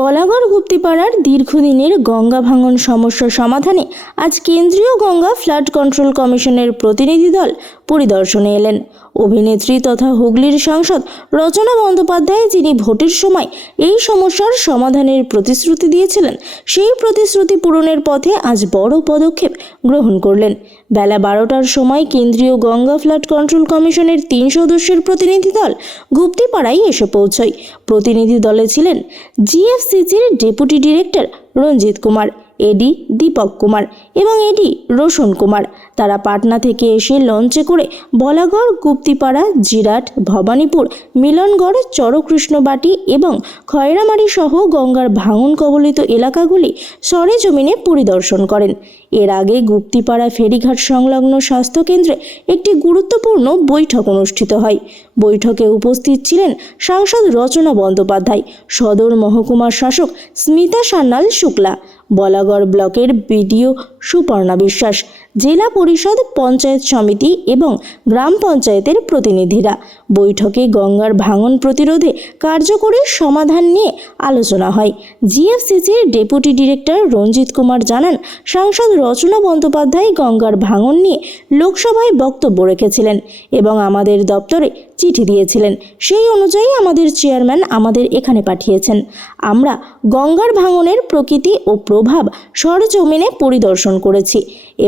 বলাগড় গুপ্তিপাড়ার দীর্ঘদিনের গঙ্গা ভাঙন সমস্যা সমাধানে আজ কেন্দ্রীয় গঙ্গা ফ্লাড কন্ট্রোল কমিশনের প্রতিনিধি দল পরিদর্শনে এলেন। অভিনেত্রী তথা হুগলির সাংসদ রচনা বন্দ্যোপাধ্যায়, যিনি ভোটের সময় এই সমস্যার সমাধানের প্রতিশ্রুতি দিয়েছিলেন, সেই প্রতিশ্রুতি পূরণের পথে আজ বড় পদক্ষেপ গ্রহণ করলেন। বেলা 12টার সময় কেন্দ্রীয় গঙ্গা ফ্লাড কন্ট্রোল কমিশনের 3 সদস্যের প্রতিনিধি দল গুপ্তিপাড়ায় এসে পৌঁছয়। প্রতিনিধি দলে ছিলেন জিএফসিসির ডেপুটি ডিরেক্টর রঞ্জিত কুমার, এডি দীপক কুমার এবং এডি রোশন কুমার। তারা পাটনা থেকে এসে লঞ্চে করে বলাগড়, গুপ্তিপাড়া, জিরাট, ভবানীপুর, মিলনগড়, চরকৃষ্ণবাটি এবং খয়রামারি সহ গঙ্গার ভাঙন কবলিত এলাকাগুলি সরেজমিনে পরিদর্শন করেন। এর আগে গুপ্তিপাড়া ফেরিঘাট সংলগ্ন স্বাস্থ্যকেন্দ্রে একটি গুরুত্বপূর্ণ বৈঠক অনুষ্ঠিত হয়। বৈঠকে উপস্থিত ছিলেন সাংসদ রচনা বন্দ্যোপাধ্যায়, সদর মহকুমার শাসক স্মিতা সান্যাল শুক্লা, বলাগড় ব্লকের বিডিও সুপর্ণা বিশ্বাস, জেলা পরিষদ, পঞ্চায়েত সমিতি এবং গ্রাম পঞ্চায়েতের প্রতিনিধিরা। বৈঠকে গঙ্গার ভাঙন প্রতিরোধে কার্যকরী সমাধান নিয়ে আলোচনা হয়। জিএফসিসির ডেপুটি ডিরেক্টর রঞ্জিত কুমার জানান, সাংসদ রচনা বন্দ্যোপাধ্যায় গঙ্গার ভাঙন নিয়ে লোকসভায় বক্তব্য রেখেছিলেন এবং আমাদের দপ্তরে চিঠি দিয়েছিলেন। সেই অনুযায়ী আমাদের চেয়ারম্যান আমাদের এখানে পাঠিয়েছেন। আমরা গঙ্গার ভাঙনের প্রকৃতি ও প্রভাব সরজমিনে পরিদর্শন করেছি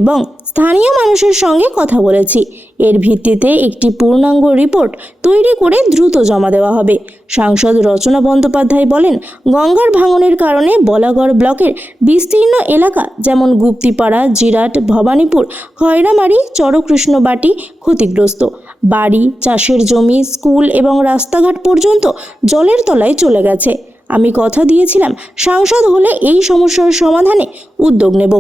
এবং স্থানীয় মানুষের সঙ্গে কথা বলেছি। এর ভিত্তিতে একটি পূর্ণাঙ্গ রিপোর্ট তৈরি করে দ্রুত জমা দেওয়া হবে। সাংসদ রচনা বন্দ্যোপাধ্যায় বলেন, গঙ্গার ভাঙনের কারণে বলাগড় ব্লকের বিস্তীর্ণ এলাকা যেমন গুপ্তিপাড়া, জিরাট, ভবানীপুর, খয়রামারি, চরকৃষ্ণবাটি ক্ষতিগ্রস্ত। বাড়ি, চাষের জমি, স্কুল এবং রাস্তাঘাট পর্যন্ত জলের তলায় চলে গেছে। আমি কথা দিয়েছিলাম সাংসদ হলে এই সমস্যার সমাধানে উদ্যোগ নেব।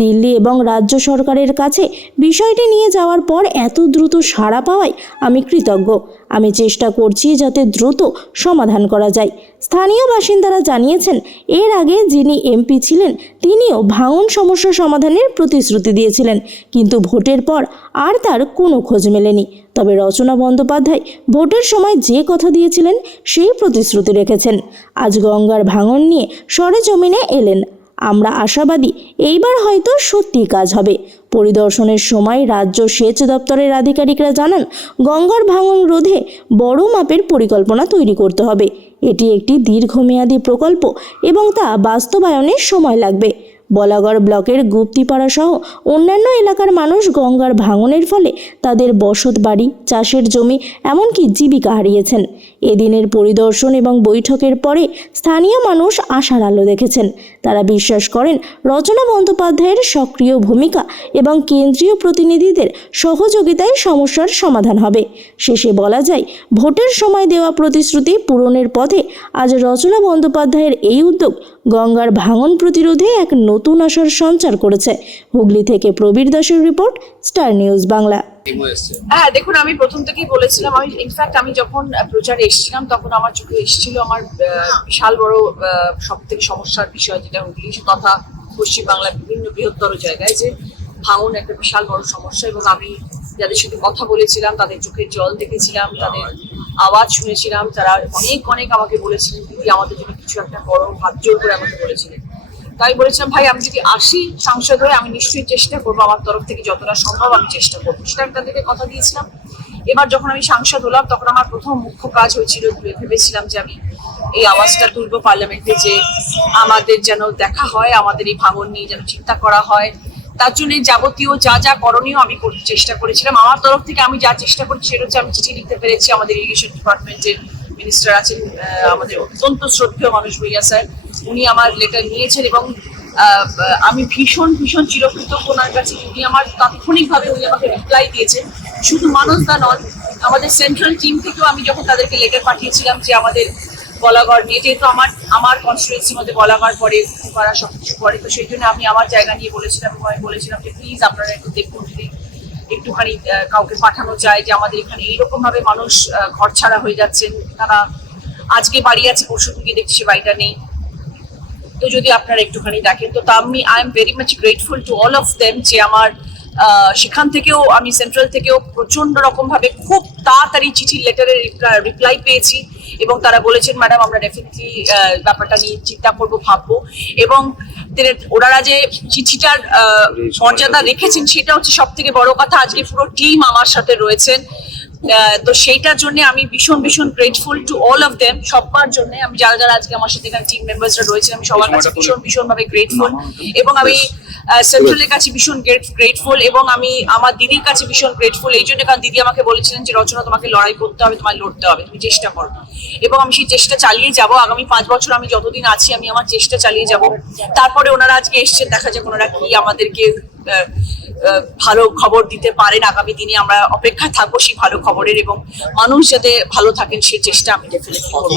দিল্লি এবং রাজ্য সরকারের কাছে বিষয়টি নিয়ে যাওয়ার পর এত দ্রুত সাড়া পাওয়ায় আমি কৃতজ্ঞ। আমি চেষ্টা করছি যাতে দ্রুত সমাধান করা যায়। স্থানীয় বাসিন্দারা জানিয়েছেন, এর আগে যিনি এমপি ছিলেন তিনিও ভাঙন সমস্যা সমাধানের প্রতিশ্রুতি দিয়েছিলেন, কিন্তু ভোটের পর আর তার কোনো খোঁজ মেলেনি। তবে রচনা বন্দ্যোপাধ্যায় ভোটের সময় যে কথা দিয়েছিলেন সেই প্রতিশ্রুতি রেখেছেন। আজ গঙ্গার ভাঙন নিয়ে সরেজমিনে এলেন। আমরা আশাবাদী এইবার হয়তো সত্যি কাজ হবে। পরিদর্শনের সময় রাজ্য সেচ দপ্তরের আধিকারিকরা জানান, গঙ্গার ভাঙন রোধে বড় মাপের পরিকল্পনা তৈরি করতে হবে। এটি একটি দীর্ঘমেয়াদী প্রকল্প এবং তা বাস্তবায়নে সময় লাগবে। বলাগড় ব্লকের গুপ্তিপাড়া সহ অন্যান্য এলাকার মানুষ গঙ্গার ভাঙনের ফলে তাদের বসত বাড়ি, চাষের জমি, এমনকি জীবিকা হারিয়েছেন। এদিনের পরিদর্শন এবং বৈঠকের পরে স্থানীয় মানুষ আশার আলো দেখেছেন। তারা বিশ্বাস করেন রচনা বন্দ্যোপাধ্যায়ের সক্রিয় ভূমিকা এবং কেন্দ্রীয় প্রতিনিধিদের সহযোগিতায় সমস্যার সমাধান হবে। শেষে বলা যায়, ভোটের সময় দেওয়া প্রতিশ্রুতি পূরণের পথে আজ রচনা বন্দ্যোপাধ্যায়ের এই উদ্যোগ গঙ্গার ভাঙন প্রতিরোধে এক নতুন আশার সঞ্চার করেছে। হুগলি থেকে প্রবীর দাসের রিপোর্ট, স্টার নিউজ বাংলা। হ্যাঁ, দেখুন, আমি প্রথম থেকেই বলেছিলাম, ইনফ্যাক্ট আমি যখন প্রচারে এসেছিলাম তখন আমার চোখে এসেছিল আমার বিশাল বড় সব থেকে সমস্যার বিষয়, যেটা হুগলি তথা পশ্চিম বাংলার বিভিন্ন বৃহত্তর জায়গায় যে ভাঙন একটা বিশাল বড় সমস্যা। এবং আমি যাদের সাথে কথা বলেছিলাম তাদের চোখের জল দেখেছিলাম, তাদের আওয়াজ শুনেছিলাম। তারা অনেক অনেক আমাকে বলেছিলেন, দিদি আমাদের জন্য কিছু একটা বড়, হাত জোর করে আমাকে বলেছিলেন। তাই বলেছিলাম, ভাই আমি যদি আসি সাংসদ হয়ে আমি নিশ্চয়ই চেষ্টা করবো, আমার তরফ থেকে যতটা সম্ভব আমি চেষ্টা করবো। সেটা আমি তাদেরকে কথা দিয়েছিলাম। এবার যখন আমি সাংসদ হলাম তখন আমার প্রথম মুখ্য কাজ হয়েছিল, ভেবেছিলাম যে আমি এই আওয়াজটা তুলবো পার্লামেন্টে, যে আমাদের যেন দেখা হয়, আমাদের এই ভাঙন নিয়ে যেন চিন্তা করা হয়। তার জন্য যাবতীয় যা যা করণীয় আমি করতে চেষ্টা করেছিলাম। আমার তরফ থেকে আমি যা চেষ্টা করছি সেটা হচ্ছে, আমি চিঠি লিখতে পেরেছি আমাদের ইরিগেশন ডিপার্টমেন্টের মিনিস্টার আছেন, আমাদের অত্যন্ত শ্রদ্ধেয় মানুষ ভূঁইয়া স্যার, উনি আমার লেটার নিয়েছেন এবং আমি ভীষণ ভীষণ চিরকৃতজ্ঞ ওনার কাছে। উনি আমার তাৎক্ষণিকভাবে উনি আমাকে রিপ্লাই দিয়েছেন। শুধু মানুষদা নন, আমাদের সেন্ট্রাল টিম থেকেও আমি যখন তাদেরকে লেটার পাঠিয়েছিলাম যে আমাদের বলাগড় নিয়ে, যেহেতু আমার কনস্টিটুয়েন্সির মধ্যে বলাগড় পড়ে, গুপ্তিপাড়া সবকিছু পড়ে, তো সেই জন্য আমি আমার জায়গা নিয়ে বলেছিলাম এবং আমি বলেছিলাম যে প্লিজ আপনারা একটু দেখুন, যদি একটুখানি কাউকে পাঠানো যায়, যে আমাদের এখানে এইরকম ভাবে মানুষ ঘর ছাড়া হয়ে যাচ্ছেন, তারা আজকে বাড়ি আছে, পরশু থেকে দেখছি বাড়িটা নেই। তো যদি আপনারা একটুখানি দেখেন, তো I am very much grateful to all of them, যে আমার সেখান থেকেও আমি সেন্ট্রাল থেকেও প্রচন্ড রকম ভাবে খুব তাড়াতাড়ি চিঠি লেটারের রিপ্লাই পেয়েছি এবং তারা বলেছেন ম্যাডাম আমরা ডেফিনেটলি ব্যাপারটা নিয়ে চিন্তা করবো, ভাববো। এবং ওনারা যে চিঠিটার মর্যাদা রেখেছেন সেটা হচ্ছে সব থেকে বড় কথা। আজকে পুরো টিম আমার সাথে রয়েছেন, তো সেইটার জন্য আমি ভীষণ ভীষণ grateful to all of them, সবার জন্য। আমি যারা যারা আজকে আমার সাথে এখানে টিম মেম্বার্সরা রয়েছেন আমি সবার কাছে ভীষণ ভীষণ ভাবে গ্রেটফুল। এবং আমি সেন্ট্রালের কাছে ভীষণ গ্রেটফুল, এবং আমি আমার দিদির কাছে ভীষণ গ্রেটফুল এই জন্য, কারণ দিদি আমাকে বলেছিলেন যে রচনা তোমাকে লড়াই করতে হবে, তোমায় লড়তে হবে, তুমি চেষ্টা করো। এবং আমি সেই চেষ্টা চালিয়ে যাব। আগামী 5 বছর আমি যতদিন আছি আমি আমার চেষ্টা চালিয়ে যাব। তারপরে ওনারা আজকে এসছেন, দেখা যাক ওনারা কি আমাদেরকে ভালো খবর দিতে পারেন। আগামী দিনে আমরা অপেক্ষা থাকবো সেই ভালো খবরের, এবং মানুষ যাতে ভালো থাকেন সেই চেষ্টা আমি ডেফিনেটলি করবো।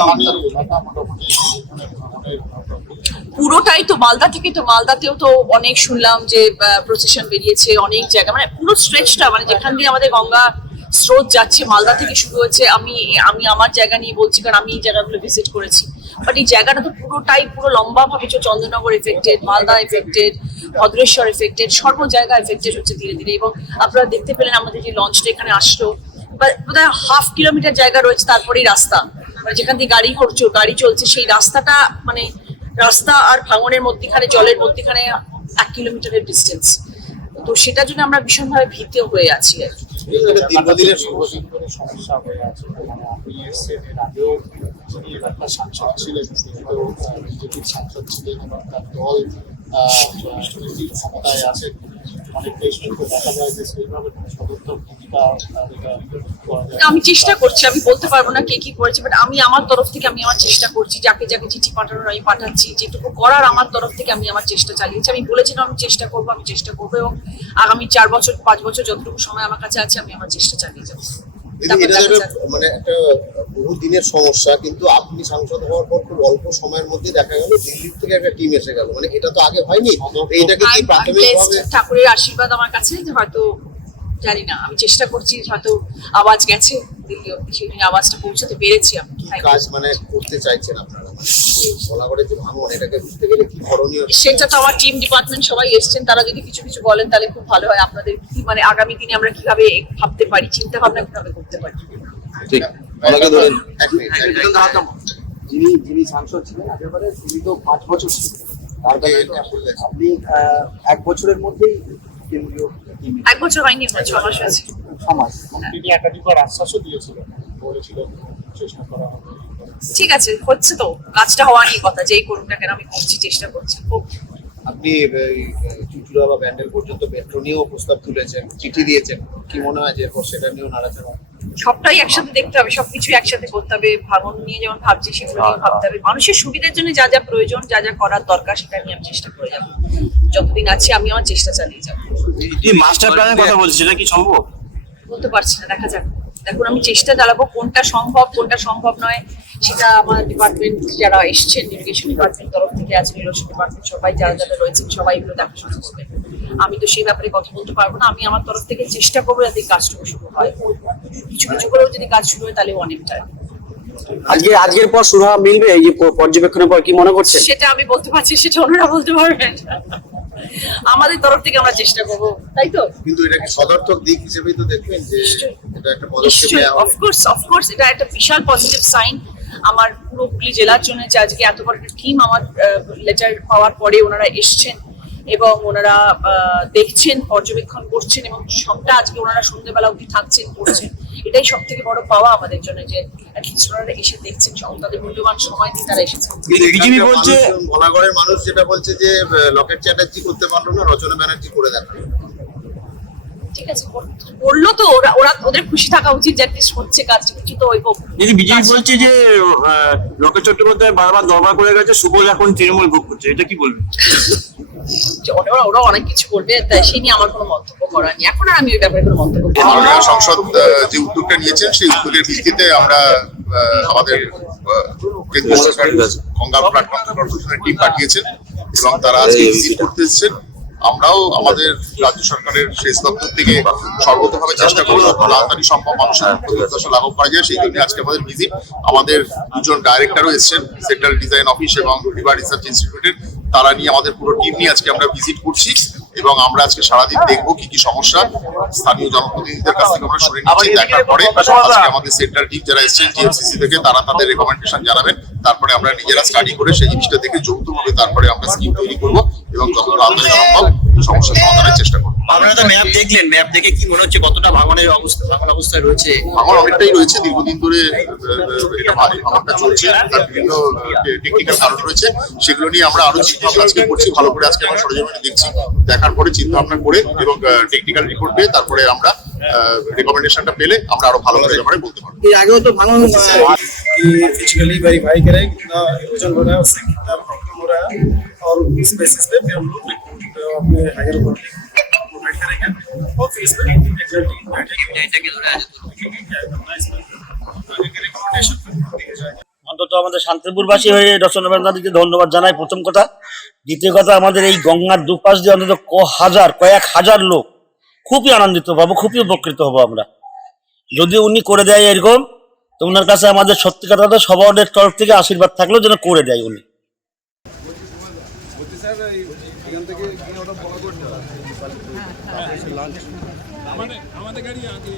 পুরোটাই তো মালদা থেকে, তো মালদাতেও তো অনেক শুনলাম যে প্রসেশন বেরিয়েছে অনেক জায়গা, মানে পুরো স্ট্রেচটা, মানে যেখান দিয়ে আমাদের গঙ্গা স্রোত যাচ্ছে মালদা থেকে শুরু হয়েছে। আমি আমার জায়গা নিয়ে বলছি, কারণ আমি এই জায়গাগুলো ভিজিট করেছি। বাট এই জায়গাটা তো পুরোটাই পুরো লম্বা ভাবে Chandannagar affected, Malda affected, Bhadreswar affected, সর্ব জায়গা এফেক্টেড হচ্ছে ধীরে ধীরে। এবং আপনারা দেখতে পেলেন আমাদের যে লঞ্চটা এখানে আসলো, বোধহয় 1/2 কিলোমিটার জায়গা রয়েছে, তারপরেই রাস্তা, মানে যেখান দিয়ে গাড়ি চলছে সেই রাস্তাটা, মানে রাস্তা আর ভাঙনের মধ্যখানে, জলের মধ্যখানে 1 কিলোমিটারের ডিস্টেন্স। তো সেটার জন্য আমরা ভীষণভাবে ভীত হয়ে আছি আর কি। দীর্ঘদিনের সমস্যা হয়ে আছে। মানে আপনি এসেছেন, এর আগেও যিনি এলাকার সাংসদ ছিলেন তিনি তো বিজেপির সাংসদ ছিলেন, এবং তার দল ক্ষমতায় আছেন। অনেক দেশ কিন্তু দেখা যায় যে সেইভাবে কোনো সদর্থক ভূমিকা আমি চেষ্টা করছি, আমি বলতে পারবো না কে কি করেছে, বাট আমি আমার তরফ থেকে আমি আমার চেষ্টা করছি। যাকে যাকে চিঠি পাঠানোর আমি পাঠাচ্ছি, যেটুকু করার আমার তরফ থেকে আমি আমার চেষ্টা চালিয়েছি। আমি বলেছিলাম আমি চেষ্টা করবো, এবং আগামী 4 বছর 5 বছর যতটুকু সময় আমার কাছে আছে আমি আমার চেষ্টা চালিয়ে যাবো। মানে একটা বহু দিনের সমস্যা, কিন্তু আপনি সাংসদ হওয়ার পর খুব অল্প সময়ের মধ্যে দেখা গেল দিল্লির থেকে একটা টিম এসে গেল, মানে এটা তো আগে হয়নি। এইটাকে কি প্রাথমিকভাবে ঠাকুরের আশীর্বাদ আমার কাছে, যে হয়তো জানি না, আমি চেষ্টা করছি, হয়তো আওয়াজ গেছে দিল্লি অব্দি, সেই আওয়াজটা পৌঁছাতে পেরেছি আমি। কাজ মানে করতে চাইছেন আপনারা, বলাগড়ে যে ভাঙন, এটাকে বুঝতে গেলে কি করণীয়? সেটা তো আমার টিম ডিপার্টমেন্ট সবাই এসছেন, তারা যদি কিছু কিছু বলেন তাহলে খুব ভালো হয়। আপনাদের কি মানে আগামী দিনে আমরা কিভাবে ভাবতে পারি, চিন্তা ভাবনা কিভাবে করতে পারি। ঠিক, আমাকে ধরেন যিনি সাংসদ ছিলেন একেবারে, তিনি তো 5 বছর ছিলেন, তারপরে আপনি 1 বছরের মধ্যেই কেন্দ্রীয় 1 বছর হয়নি, 6 মাস হয়েছে। সমাজ তিনি একাধিকবার আশ্বাসও দিয়েছিলেন, বলেছিলেন চেষ্টা করা হবে। ঠিক আছে, হচ্ছে তো, কাজটা হওয়া নিয়ে কথা, যেই করুক না কেন আমি করছি, চেষ্টা করছি খুব। আপনি চুচুড়া বা ব্যান্ডেল পর্যন্ত মেট্রো নিয়েও প্রস্তাব তুলেছেন, চিঠি দিয়েছেন, কি মনে হয় যে এরপর সেটা নিয়েও নাড়াচাড়া? সবটাই একসাথে দেখতে হবে, সবকিছু একসাথে করতে হবে। ভাঙন নিয়ে যেমন ভাবছি সেগুলো নিয়ে ভাবতে হবে। মানুষের সুবিধার জন্য যা যা প্রয়োজন, যা যা করার দরকার সেটা নিয়ে আমি চেষ্টা করে যাবো। যতদিন আছি আমি আমার চেষ্টা চালিয়ে যাবো। মাস্টার প্ল্যানের কথা বলছি, সেটা কি সম্ভব? বলতে পারছি না, দেখা যাক। দেখুন আমি চেষ্টা চালাবো, কোনটা সম্ভব কোনটা সম্ভব নয় সেটা আমার ডিপার্টমেন্ট যারা এসছেন, ইরিগেশন ডিপার্টমেন্ট তরফ থেকে আছে, ইরিগেশন ডিপার্টমেন্ট সবাই যারা যারা রয়েছেন সবাই এগুলো দেখাশোনা করবেন। আমি তো সেই ব্যাপারে কথা বলতে পারবো না। আমি আমার তরফ থেকে চেষ্টা করবো যাতে কাজটুকু শুরু হয়। কিছু কিছু করেও যদি কাজ শুরু হয় তাহলে অনেকটা। আজকের পর সুরাহা মিলবে এই যে পর্যবেক্ষণের পর, কি মনে করছে? সেটা আমি বলতে পারছি, সেটা ওনারা বলতে পারবেন। আমাদের তরফ থেকে আমরা চেষ্টা করবো, তাই তো? কিন্তু এটাকে সদর্থক দিক হিসেবেই তো দেখবেন যে এটা একটা পদক্ষেপ নেওয়া হবে। অফকোর্স এটা একটা বিশাল পজিটিভ সাইন আমার পুরো হুগলি জেলার জন্য, যে আজকে এত বড় একটা টিম আমার লেটার পাওয়ার পরে ওনারা এসছেন এবং ওনারা দেখছেন, পর্যবেক্ষণ করছেন, এবং সবটা আজকে ওনারা সন্ধ্যেবেলা অবধি থাকছেন, করছেন। এটাই সব থেকে বড় পাওয়া আমাদের জন্য, যে অ্যাটলিস্ট ওনারা এসে দেখছেন, তাদের মূল্যবান সময় দিয়ে তারা এসেছেন। বিজেপি বলছে, ভোলাগড়ের মানুষ যেটা বলছে যে লকেট চ্যাটার্জি করতে পারলো না, রচনা ব্যানার্জি করে দেখালো। ঠিক আছে, করলো তো, ওরা ওদের খুশি থাকা উচিত যে অ্যাটলিস্ট হচ্ছে কাজটা, কিছু তো হইব। যদি বিজেপি বলছে যে লকেট চট্টোপাধ্যায় বারবার দরবার করে গেছে, সুবল এখন তৃণমূল ভোগ করছে, এটা কি বলবে? ওরা অনেক কিছু করবে, তাই সেই নিয়ে আমার কোনো মন্তব্য করার নেই এখন। আর আমি ওই ব্যাপারে কোনো মন্তব্য করি না। মাননীয় সংসদ যে উদ্যোগটা নিয়েছেন সেই উদ্যোগের ভিত্তিতে আমরা আমাদের কেন্দ্রীয় সরকার গঙ্গা ফ্লাড কন্ট্রোল কর্পোরেশনের টিম পাঠিয়েছেন এবং তারা আজকে ভিজিট করতে এসেছেন। আমরাও আমাদের রাজ্য সরকারের সেচ দপ্তর থেকে সর্বতভাবে চেষ্টা করবো তাড়াতাড়ি সম্ভব মানুষের প্রত্যাশা লাঘব করা যায়, সেই জন্য আজকে আমাদের ভিজিট। আমাদের 2জন ডাইরেক্টরও এসেছেন সেন্ট্রাল ডিজাইন অফিস এবং রিভার রিসার্চ ইনস্টিটিউটের, তারা নিয়ে আমাদের পুরো টিম নিয়ে আজকে আমরা ভিজিট করছি। এবং আমরা আজকে সারাদিন দেখবো কি কি সমস্যা স্থানীয় জনপ্রতিনিধিদের কাছ থেকে আমরা শুনে নিচ্ছি। দেখার পরে আজকে আমাদের সেন্ট্রাল টিম যারা এসেছেন টিএফসিসি থেকে তারা তাদের রেকমেন্ডেশন জানাবেন, তারপরে আমরা নিজেরা স্টাডি করে সেই জিনিসটা দেখে যৌথভাবে তারপরে আমরা স্কিম তৈরি করব এবং যত তাড়াতাড়ি সম্ভব এই সমস্যার সমাধানের চেষ্টা করবো। আপনারা তো ম্যাপ দেখলেন, ম্যাপ দেখে কি মনে হচ্ছে কতটা ভাঙন অবস্থায় রয়েছে? আমার অনেকটাই রয়েছে, দীর্ঘদিন ধরে এটা ভাঙনটা চলছে, তার বিভিন্ন টেকনিক্যাল কারণ রয়েছে, সেগুলো নিয়ে আমরা আরো চিন্তা ভাবনা আজকে করছি। ভালো করে আজকে আমরা সরেজমিনে দেখছি, দেখার পরে চিন্তা ভাবনা করে এবং টেকনিক্যাল রিপোর্ট পেয়ে তারপরে আমরা রিকমেন্ডেশনটা পেলে আমরা আরো ভালো করে ব্যাপারে বলতে পারবো। এর আগেও তো ভাঙন फिजिकली वेरीफाई करें कितना इरोजन हो रहा है, उससे कितना प्रॉब्लम हो रहा है, और उस बेसिस पे फिर हम लोग रिपोर्ट अपने हायर अथॉरिटी को प्रोवाइड करेंगे और फिर इस पर एग्जैक्टली এটা কি ধরে আছে क्या करना है इसमें आगे के रिकमेंडेशन दिए जाएंगे। অন্তত আমাদের শান্তিপুরবাসী হয়ে ডক্টর নবেন্দ্রনাথকে ধন্যবাদ জানাই প্রথম কথা। দ্বিতীয় কথা, আমাদের এই গঙ্গার দুপাশ দিয়ে অন্তত কয়েক হাজার লোক খুবই আনন্দিত পাবো, খুবই উপকৃত হবো আমরা যদি উনি করে দেয় এরকম। তো ওনার কাছে আমাদের সত্যি কথা সবার তরফ থেকে আশীর্বাদ থাকলো যেন করে দেয় উনি। আমাদের গাড়ি আগে